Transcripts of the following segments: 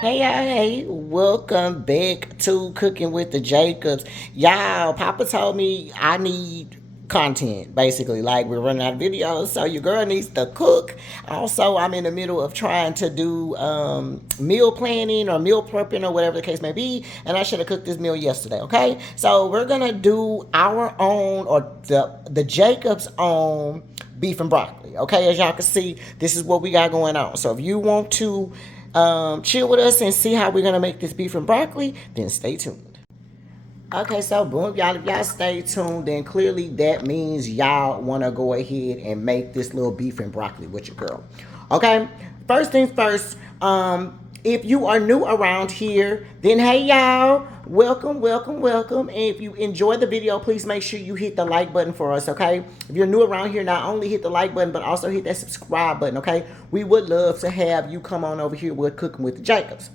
Hey, y'all, hey, welcome back to Cooking with the Jacobs. Y'all, Papa told me I need content, basically. Like, we're running out of videos, so your girl needs to cook. Also, I'm in the middle of trying to do meal planning or meal prepping or whatever the case may be, and I should have cooked this meal yesterday, okay? So, we're gonna do our own, or the Jacobs' own beef and broccoli, okay? As y'all can see, this is what we got going on. So, if you want to chill with us and see how we're gonna make this beef and broccoli, then stay tuned. Okay, so boom, y'all. If y'all stay tuned, then clearly that means y'all wanna go ahead and make this little beef and broccoli with your girl. Okay, first things first. If you are new around here, then hey y'all, welcome, welcome, welcome. And if you enjoyed the video, please make sure you hit the like button for us, okay? If you're new around here, not only hit the like button, but also hit that subscribe button, okay? We would love to have you come on over here with Cooking with the Jacobs.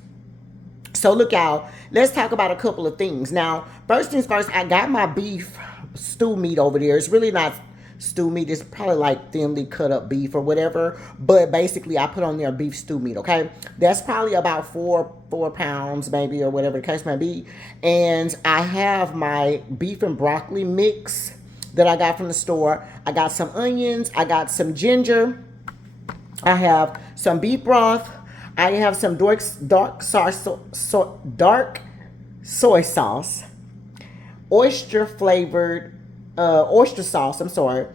So look, y'all, let's talk about a couple of things. Now, first things first, I got my beef stew meat over there. It's really not stew meat. It's probably like thinly cut up beef or whatever. But basically, I put on there beef stew meat, okay? That's probably about four pounds maybe, or whatever the case may be. And I have my beef and broccoli mix that I got from the store. I got some onions. I got some ginger. I have some beef broth. I have some dark soy sauce, oyster flavored oyster sauce. I'm sorry,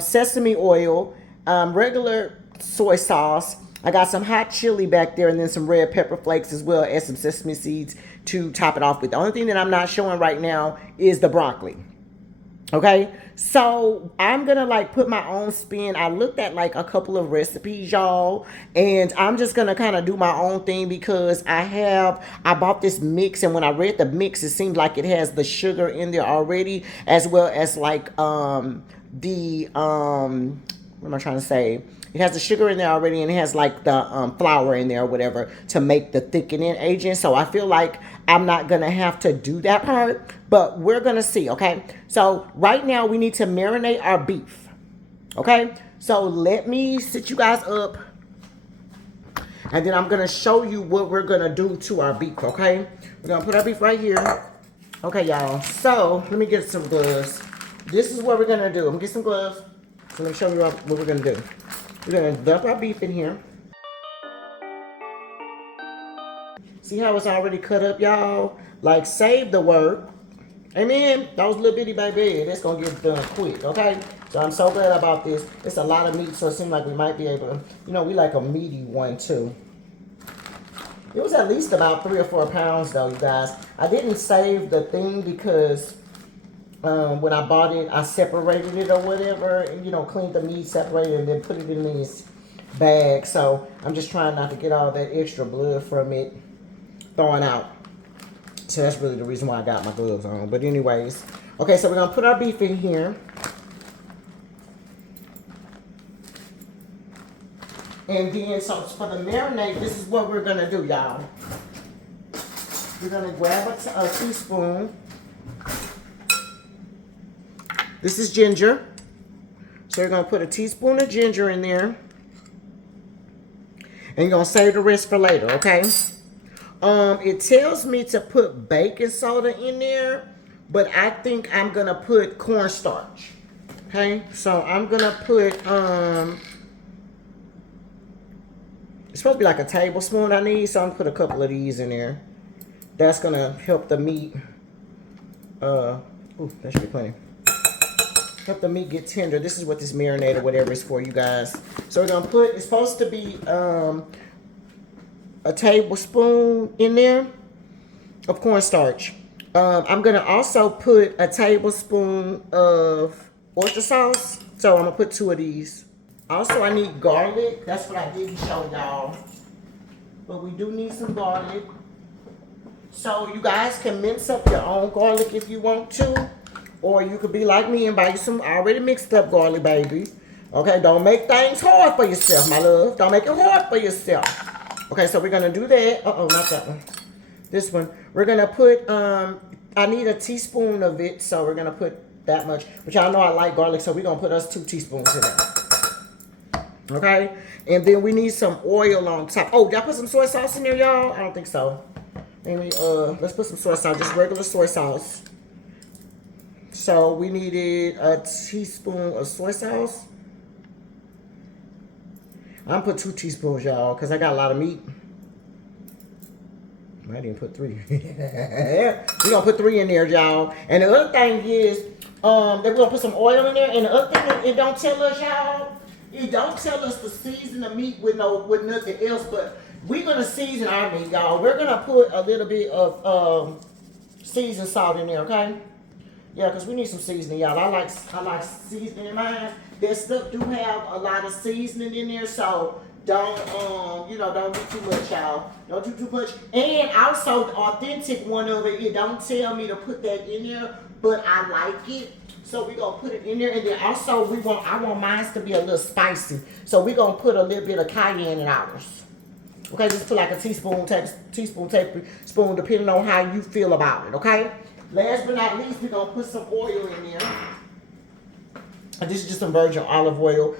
sesame oil, regular soy sauce. I got some hot chili back there, and then some red pepper flakes as well as some sesame seeds to top it off with. The only thing that I'm not showing right now is the broccoli. Okay, so I'm gonna like put my own spin. I looked at like a couple of recipes, y'all, and I'm just gonna kind of do my own thing because I bought this mix, and when I read the mix, it seems like it has the sugar in there already, as well as like what am I trying to say? It has the sugar in there already, and it has like the flour in there or whatever to make the thickening agent. So I feel like I'm not gonna have to do that part, but we're gonna see. Okay. So right now we need to marinate our beef. Okay. So let me sit you guys up, and then I'm gonna show you what we're gonna do to our beef. Okay. We're gonna put our beef right here. Okay, y'all. So let me get some gloves. This is what we're gonna do. I'm gonna get some gloves. So let me show you what we're gonna do. We're gonna dump our beef in here. See how it's already cut up, y'all? Like, save the work. Amen. Those little bitty baby, that's gonna get done quick, okay? So I'm so glad about this. It's a lot of meat, so it seems like we might be able to, we like a meaty one too. It was at least about 3 or 4 pounds though, you guys. I didn't save the thing because when I bought it, I separated it or whatever, and cleaned the meat, separated it, and then put it in these bags. So I'm just trying not to get all that extra blood from it thrown out. So that's really the reason why I got my gloves on. But anyways, okay, so we're gonna put our beef in here. And then, so for the marinade, this is what we're gonna do, y'all. We're gonna grab a teaspoon. This is ginger. So you're going to put a teaspoon of ginger in there. And you're going to save the rest for later, okay? It tells me to put baking soda in there, but I think I'm going to put cornstarch. Okay? So I'm going to put, it's supposed to be like a tablespoon I need, so I'm going to put a couple of these in there. That's going to help the meat, that should be plenty. Help the meat get tender. This is what this marinade or whatever is for, you guys. So we're gonna put, it's supposed to be a tablespoon in there of cornstarch. I'm gonna also put a tablespoon of oyster sauce. So I'm gonna put 2 of these. Also, I need garlic. That's what I didn't show y'all. But we do need some garlic. So you guys can mince up your own garlic if you want to. Or you could be like me and buy you some already mixed up garlic, baby. Okay, don't make things hard for yourself, my love. Don't make it hard for yourself. Okay, so we're going to do that. Uh-oh, not that one. This one. We're going to put, I need a teaspoon of it, so we're going to put that much. But y'all know I like garlic, so we're going to put us 2 teaspoons in there. Okay? And then we need some oil on top. Oh, y'all put some soy sauce in there, y'all? I don't think so. Maybe, let's put some soy sauce, just regular soy sauce. So we needed a teaspoon of soy sauce. I'm gonna put 2 teaspoons, y'all, because I got a lot of meat. I didn't put 3. We're gonna put 3 in there, y'all. And the other thing is, that we're gonna put some oil in there. And the other thing that it don't tell us, y'all, it don't tell us to season the meat with nothing else, but we're gonna season our meat, y'all. We're gonna put a little bit of seasoned salt in there, okay? Yeah, because we need some seasoning, y'all. I like seasoning in mine. That stuff do have a lot of seasoning in there, so don't don't do too much, y'all. Don't do too much. And also the authentic one of it, it don't tell me to put that in there, but I like it. So we're gonna put it in there, and then also I want mine to be a little spicy. So we're gonna put a little bit of cayenne in ours. Okay, just put like a teaspoon, depending on how you feel about it, okay? Last but not least, we're gonna put some oil in there. This is just some virgin olive oil.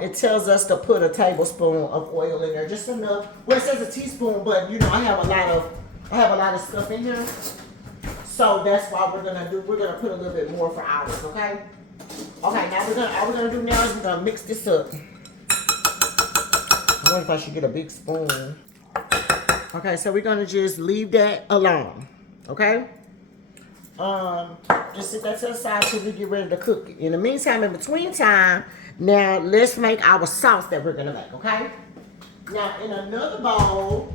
It tells us to put a tablespoon of oil in there, just enough. Well, it says a teaspoon, but you know I have a lot of stuff in here, so that's why we're gonna put a little bit more for ours, okay? Okay, now all we're gonna do now is we're gonna mix this up. I wonder if I should get a big spoon. Okay, so we're gonna just leave that alone, okay? Just sit that to the side till we get ready to cook it. In the meantime, in between time, now let's make our sauce that we're gonna make, okay? Now in another bowl,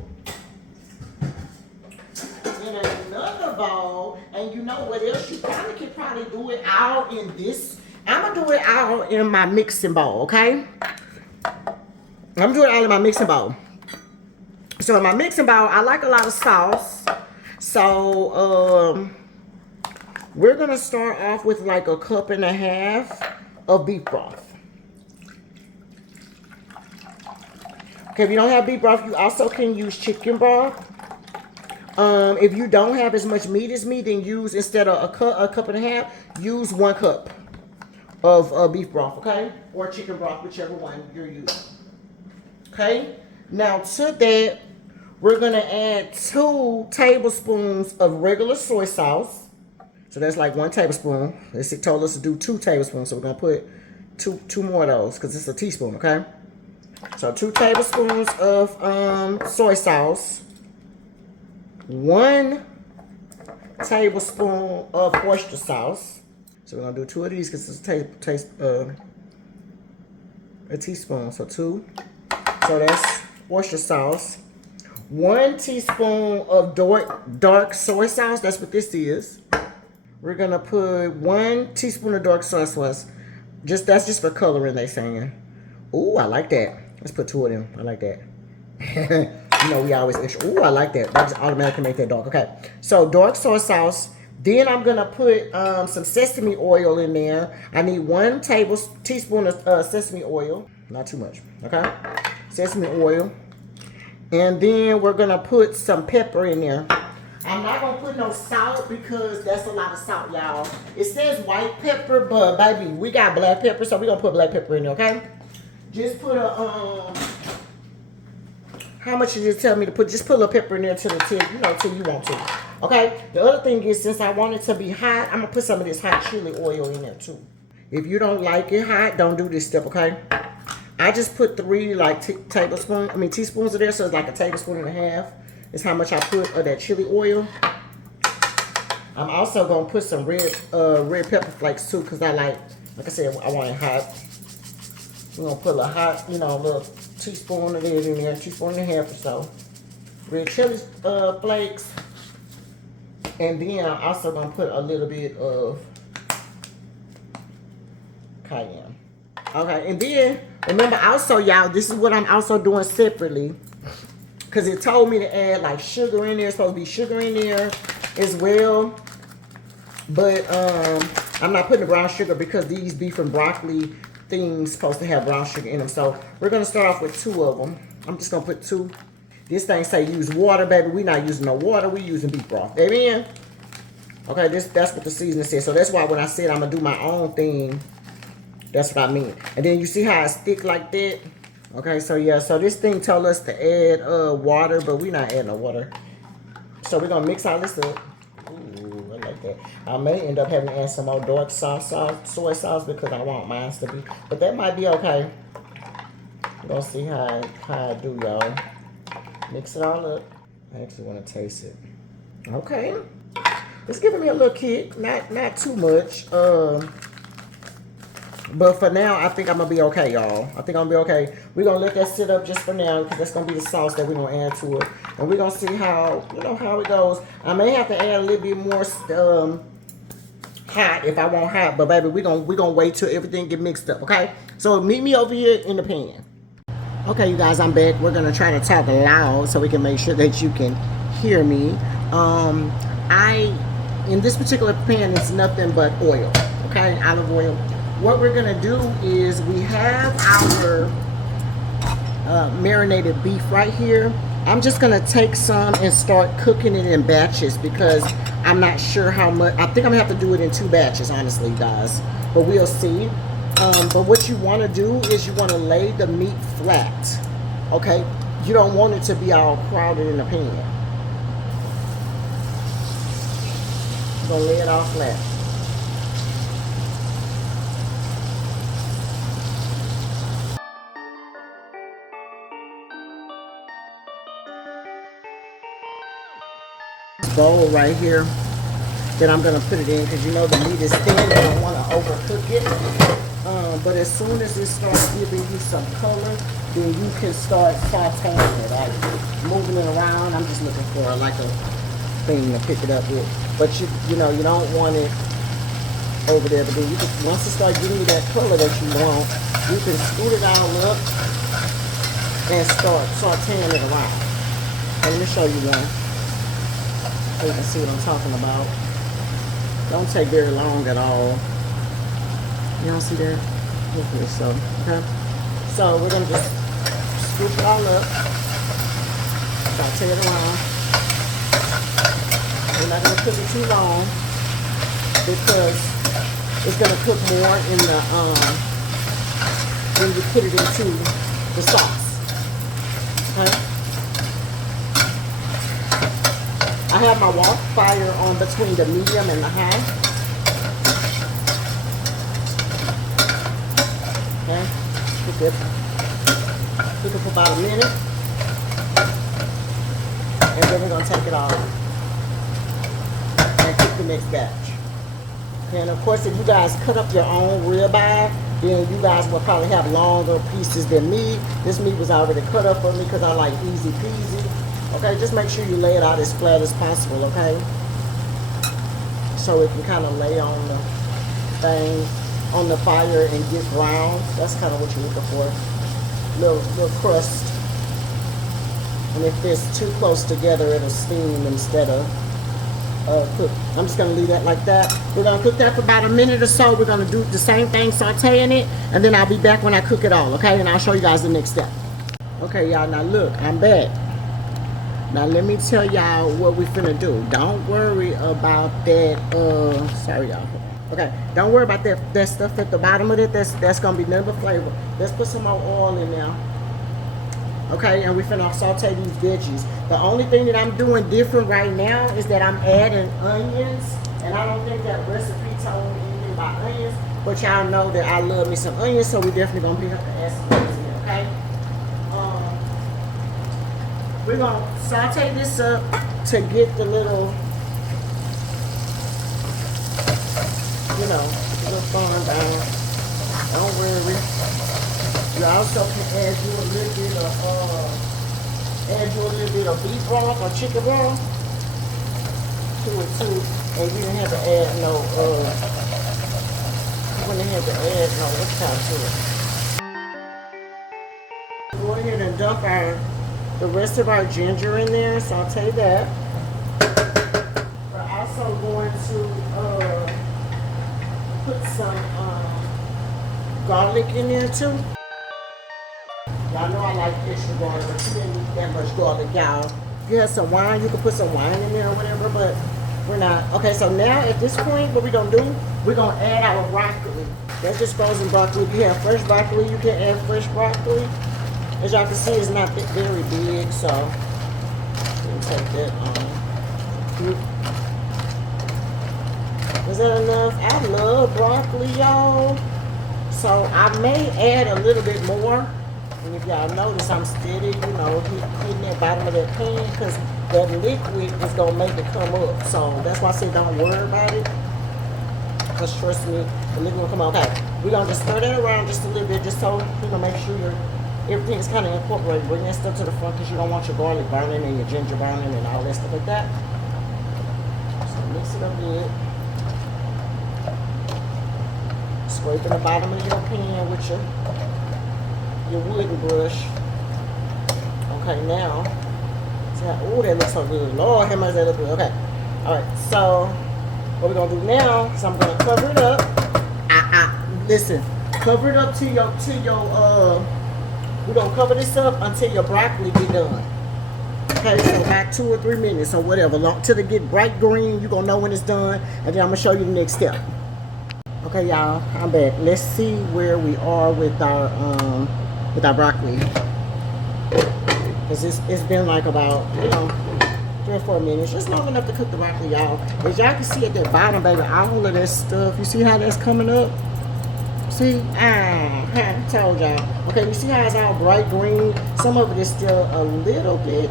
and you know what else? You probably could do it all in this. I'm gonna do it all in my mixing bowl, okay? I'm doing it all in my mixing bowl. So in my mixing bowl, I like a lot of sauce. So we're gonna start off with like a 1.5 cups of beef broth. Okay, if you don't have beef broth, you also can use chicken broth. If you don't have as much meat as me, then use, instead of a 1.5 cups, use 1 cup of beef broth, okay? Or chicken broth, whichever one you're using. Okay? Now to that, we're gonna add 2 tablespoons of regular soy sauce. So that's like 1 tablespoon. It told us to do 2 tablespoons, so we're gonna put two more of those because it's a teaspoon, okay? So 2 tablespoons of soy sauce, 1 tablespoon of oyster sauce. So we're gonna do 2 of these because it's a teaspoon. So 2. So that's oyster sauce. 1 teaspoon of dark soy sauce. That's what this is. We're gonna put 1 teaspoon of dark soy sauce. That's just for coloring, they saying. Ooh, I like that. Let's put 2 of them. I like that. You know, we always extra. Ooh, I like that. That just automatically make that dark. Okay. So dark soy sauce. Then I'm gonna put some sesame oil in there. I need 1 teaspoon of sesame oil. Not too much. Okay. Sesame oil. And then we're gonna put some pepper in there. I'm not gonna put no salt because that's a lot of salt, y'all. It says white pepper, but baby, we got black pepper, so we're gonna put black pepper in there, okay? Just put a how much you just tell me to put? Just put a little pepper in there till you want to. Okay? The other thing is, since I want it to be hot, I'm gonna put some of this hot chili oil in there too. If you don't like it hot, don't do this step, okay? I just put 3 teaspoons of there, so it's like a tablespoon and a half. Is how much I put of that chili oil. I'm also gonna put some red pepper flakes too, cause like I said, I want it hot. We're gonna put a hot, a little teaspoon of it in there, teaspoon and a half or so. Red chili flakes, and then I'm also gonna put a little bit of cayenne. Okay, and then remember also, y'all, this is what I'm also doing separately. Because it told me to add like sugar in there. It's supposed to be sugar in there as well. But I'm not putting the brown sugar because these beef and broccoli things supposed to have brown sugar in them. So we're going to start off with 2 of them. I'm just going to put 2. This thing say use water, baby. We're not using no water. We're using beef broth. Amen? Okay, that's what the seasoning says. So that's why when I said I'm going to do my own thing, that's what I mean. And then you see how it's thick like that? Okay, so yeah, so this thing told us to add water, but we're not adding no water. So we're gonna mix all this up. Ooh, I like that. I may end up having to add some more dark soy sauce because I want mine to be, but that might be okay. We're gonna see how I do, y'all. Mix it all up. I actually want to taste it. Okay, it's giving me a little kick, not too much. But for now, I think I'm gonna be okay, y'all. I think I'm gonna be okay. We're gonna let that sit up just for now because that's gonna be the sauce that we're gonna add to it, and we're gonna see how how it goes. I may have to add a little bit more hot if I want hot, but baby, we're gonna wait till everything get mixed up. Okay, so meet me over here in the pan. Okay, you guys, I'm back. We're gonna try to talk loud so we can make sure that you can hear me. I in this particular pan, it's nothing but oil. Okay, olive oil. What we're gonna do is we have our marinated beef right here. I'm just gonna take some and start cooking it in batches because I'm not sure how much. I think I'm gonna have to do it in 2 batches, honestly, guys. But we'll see. But what you want to do is you want to lay the meat flat. Okay, you don't want it to be all crowded in the pan. You're gonna lay it all flat. Bowl right here that I'm gonna put it in because you know the meat is thin. You don't want to overcook it. But as soon as it starts giving you some color, then you can start sauteing it, like moving it around. I'm just looking for like a thing to pick it up with. But you know you don't want it over there. But then you can, once it starts giving you that color that you want, you can scoot it all up and start sauteing it around. And let me show you one. So you can see what I'm talking about. Don't take very long at all. Y'all see that? Hopefully so. Okay. So we're gonna just scoop it all up. Saute it around. We're not gonna cook it too long because it's gonna cook more in the when you put it into the sauce. Okay. I have my wok fire on between the medium and the high. Okay, cook it for about a minute, and then we're gonna take it off and cook the next batch. Okay, and of course, if you guys cut up your own ribeye, then you guys will probably have longer pieces than me. This meat was already cut up for me because I like easy peasy. Okay, just make sure you lay it out as flat as possible, okay? So it can kind of lay on the thing, on the fire and get brown. That's kind of what you're looking for. Little crust. And if it's too close together, it'll steam instead of cook. I'm just gonna leave that like that. We're gonna cook that for about a minute or so. We're gonna do the same thing, sauteing it, and then I'll be back when I cook it all, okay? And I'll show you guys the next step. Okay, y'all, now look, I'm back. Now let me tell y'all what we finna do. Don't worry about that, sorry y'all. Okay, don't worry about that stuff at the bottom of it. That's gonna be nothing but flavor. Let's put some more oil in there. Okay, and we finna saute these veggies. The only thing that I'm doing different right now is that I'm adding onions. And I don't think that recipe told me anything about onions, but y'all know that I love me some onions, so we definitely gonna be able to add some onions in, okay? We're gonna saute this up to get the little, you know, little fun down. Don't worry. You also can add you a little bit of beef broth or chicken broth to it too. And you didn't have to add no what's to it. Go ahead and dump the rest of our ginger in there, saute that. We're also going to put some garlic in there too. Y'all know I like extra garlic, but you didn't need that much garlic, y'all. If you have some wine, you can put some wine in there or whatever, but we're not. Okay, so now at this point, what we're gonna do, we're gonna add our broccoli. That's just frozen broccoli. If you have fresh broccoli, you can add fresh broccoli. As y'all can see, it's not very big, so let me take that on. Is that enough? I love broccoli, y'all. So I may add a little bit more. And if y'all notice, I'm steady, you know, hitting that bottom of that pan because that liquid is going to make it come up. So that's why I say don't worry about it. Because trust me, the liquid will come out. Okay, we're going to just stir that around just a little bit just so, you know, make sure everything is kind of incorporated. Bring that stuff to the front because you don't want your garlic burning and your ginger burning and all that stuff like that. So mix it up good. Scraping the bottom of your pan with your wooden brush. Okay, now, oh, that looks so good. Lord, how much that look good. Okay, all right. So what we're gonna do now is I'm gonna cover it up. Listen, cover it up till your we're gonna cover this up until your broccoli be done. Okay, so about 2 or 3 minutes or whatever, till it get bright green. You're gonna know when it's done, and then I'm gonna show you the next step. Okay, y'all, I'm back. Let's see where we are with our broccoli. Because it's been like about, you know, 3 or 4 minutes. Just long enough to cook the broccoli, y'all. As y'all can see at the bottom, baby, all of that stuff. You see how that's coming up? See? I told y'all. Okay, you see how it's all bright green? Some of it is still a little bit,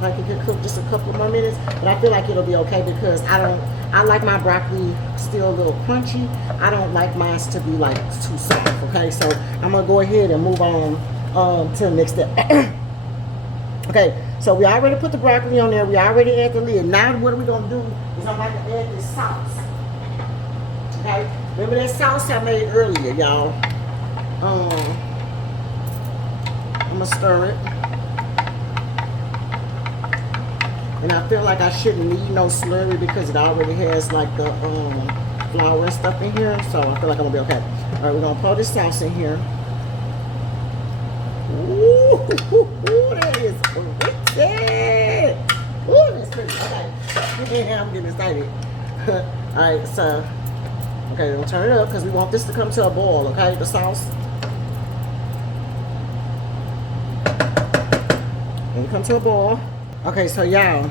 like it could cook just a couple more minutes. But I feel like it'll be okay because I like my broccoli still a little crunchy. I don't like mine to be like too soft, okay? So I'm gonna go ahead and move on to the next step. Okay, so we already put the broccoli on there. We already add the lid. Now what are we gonna do is I'm about to add this sauce. Okay, remember that sauce I made earlier, y'all? I'm gonna stir it. And I feel like I shouldn't need no slurry because it already has like the flour and stuff in here. So I feel like I'm gonna be okay. All right, we're gonna pour this sauce in here. Ooh, that is wicked. Ooh, that's pretty. Okay, I'm getting excited. All right, so okay, we're gonna turn it up because we want this to come to a boil. Okay, the sauce. And come to a boil. Okay, so y'all,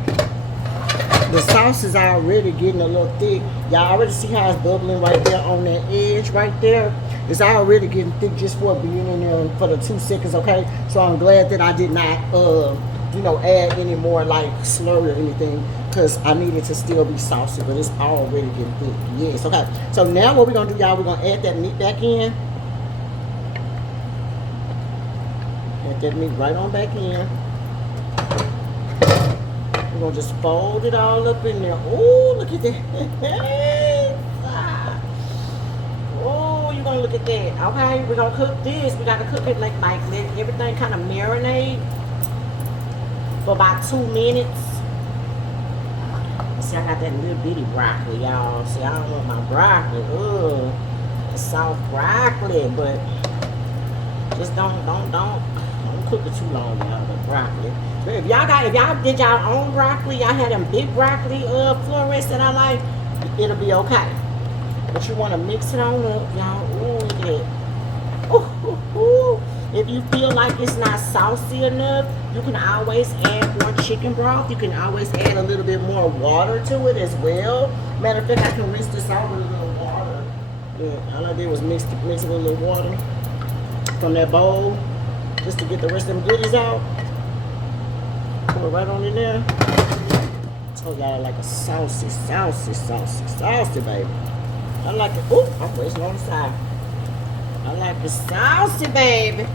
the sauce is already getting a little thick. Y'all already see how it's bubbling right there on that edge right there. It's already getting thick just for being in there for the 2 seconds, okay? So I'm glad that I did not, you know, add any more like slurry or anything because I needed to still be saucy, but it's already getting thick. Yes, okay. So now what we're gonna do, y'all, we're gonna add that meat back in. Add that meat right on back in. We're gonna just fold it all up in there. Oh, look at that. Oh, you're gonna look at that. Okay, we're gonna cook this. We gotta cook it like let everything kind of marinate for about 2 minutes. See, I got that little bitty broccoli, y'all. See, I don't want my broccoli. Ugh, it's soft broccoli, but just don't cook it too long, y'all. The broccoli. If y'all did y'all own broccoli, y'all had them big broccoli florets that I like, it'll be okay. But you want to mix it on up, y'all. Ooh, look at that. Ooh, ooh, ooh. If you feel like it's not saucy enough, you can always add more chicken broth. You can always add a little bit more water to it as well. Matter of fact, I can rinse this out with a little water. Yeah, all I did was mix it with a little water from that bowl just to get the rest of them goodies out. Pour it right on in there. I told y'all I like a saucy, baby. I like it. Ooh, I'm wasting on the side. I like it saucy, baby.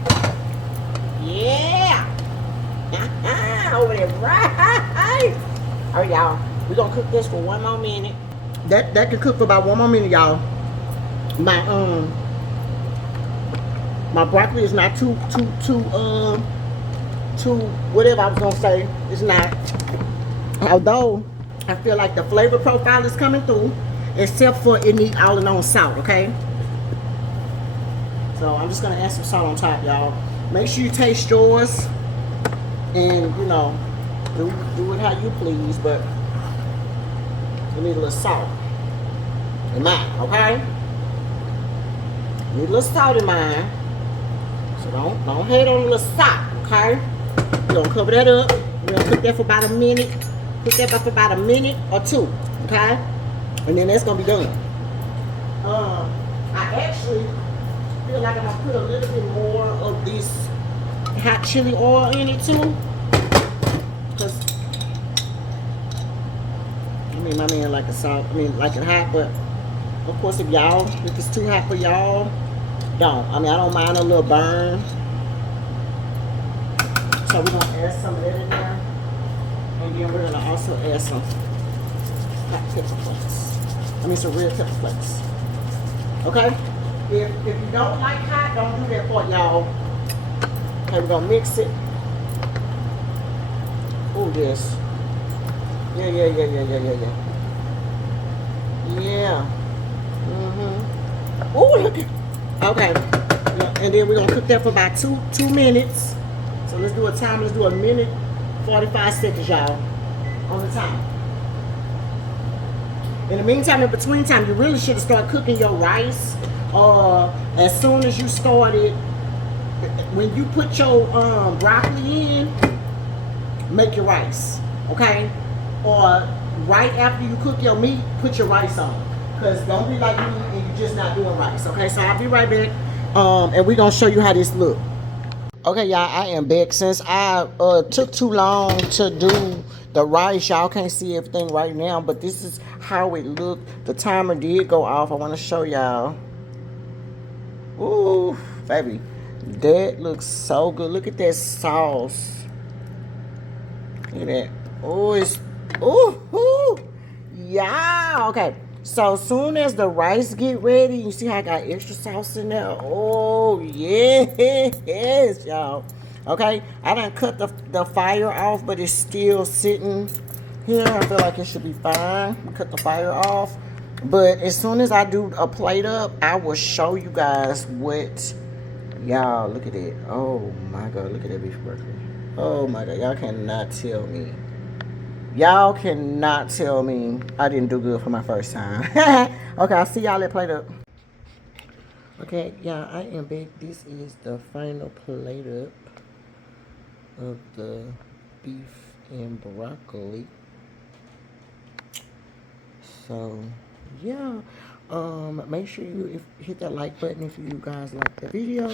Yeah. Over there, right. All right, y'all. We're gonna cook this for 1 more minute. That can cook for about 1 more minute, y'all. My broccoli is not too whatever I was gonna say. It's not. Although I feel like the flavor profile is coming through, except for it needs all in on salt, okay? So I'm just gonna add some salt on top, y'all. Make sure you taste yours, and you know, do it how you please, but you need a little salt in mine, okay? Need a little salt in mine. So So don't head on a little sock, okay? We're gonna cover that up. We're gonna cook that for about a minute. Cook that up for about a minute or two, okay? And then that's gonna be done. I actually feel like I'm gonna put a little bit more of this hot chili oil in it too. Cause I mean my man like it soft, like it hot, but of course if it's too hot for y'all, don't. I mean I don't mind a little burn. So we're gonna add some of that in there. And then we're gonna also add some hot pepper flakes. Some red pepper flakes. Okay? If you don't like hot, don't do that for y'all. Okay, we're gonna mix it. Oh, yes. Yeah. Yeah. Oh, look at. Okay. Yeah, and then we're gonna cook that for about two minutes. So let's do a time. Let's do a minute, 45 seconds, y'all, on the time. In the meantime, in between time, you really should have started cooking your rice. As soon as you started, when you put your broccoli in, make your rice, okay? Or right after you cook your meat, put your rice on. Because don't be like me and you're just not doing rice, okay? So I'll be right back, and we're going to show you how this look. Okay, y'all, I am back. Since I took too long to do the rice, y'all can't see everything right now, but this is how it looked. The timer did go off. I want to show y'all. Ooh, baby, that looks so good. Look at that sauce. Look at that. Oh, it's yeah. Okay, so soon as the rice get ready, you see how I got extra sauce in there. Oh yes, y'all. Okay, I done cut the fire off, but it's still sitting here. I feel like it should be fine. Cut the fire off. But as soon as I do a plate up, I will show you guys what. Y'all, look at it. Oh my God, look at that beef broccoli. Oh my God, y'all cannot tell me. Y'all cannot tell me I didn't do good for my first time. Okay, I'll see y'all at plate up. Okay, y'all, I am back. This is the final plate up of the beef and broccoli. So yeah, make sure you hit that like button if you guys like the video.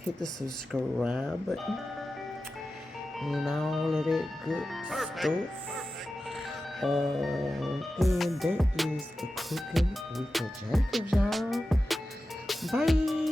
Hit the subscribe button and all of that good stuff. And that is the cooking with the Jacobs, y'all. Bye.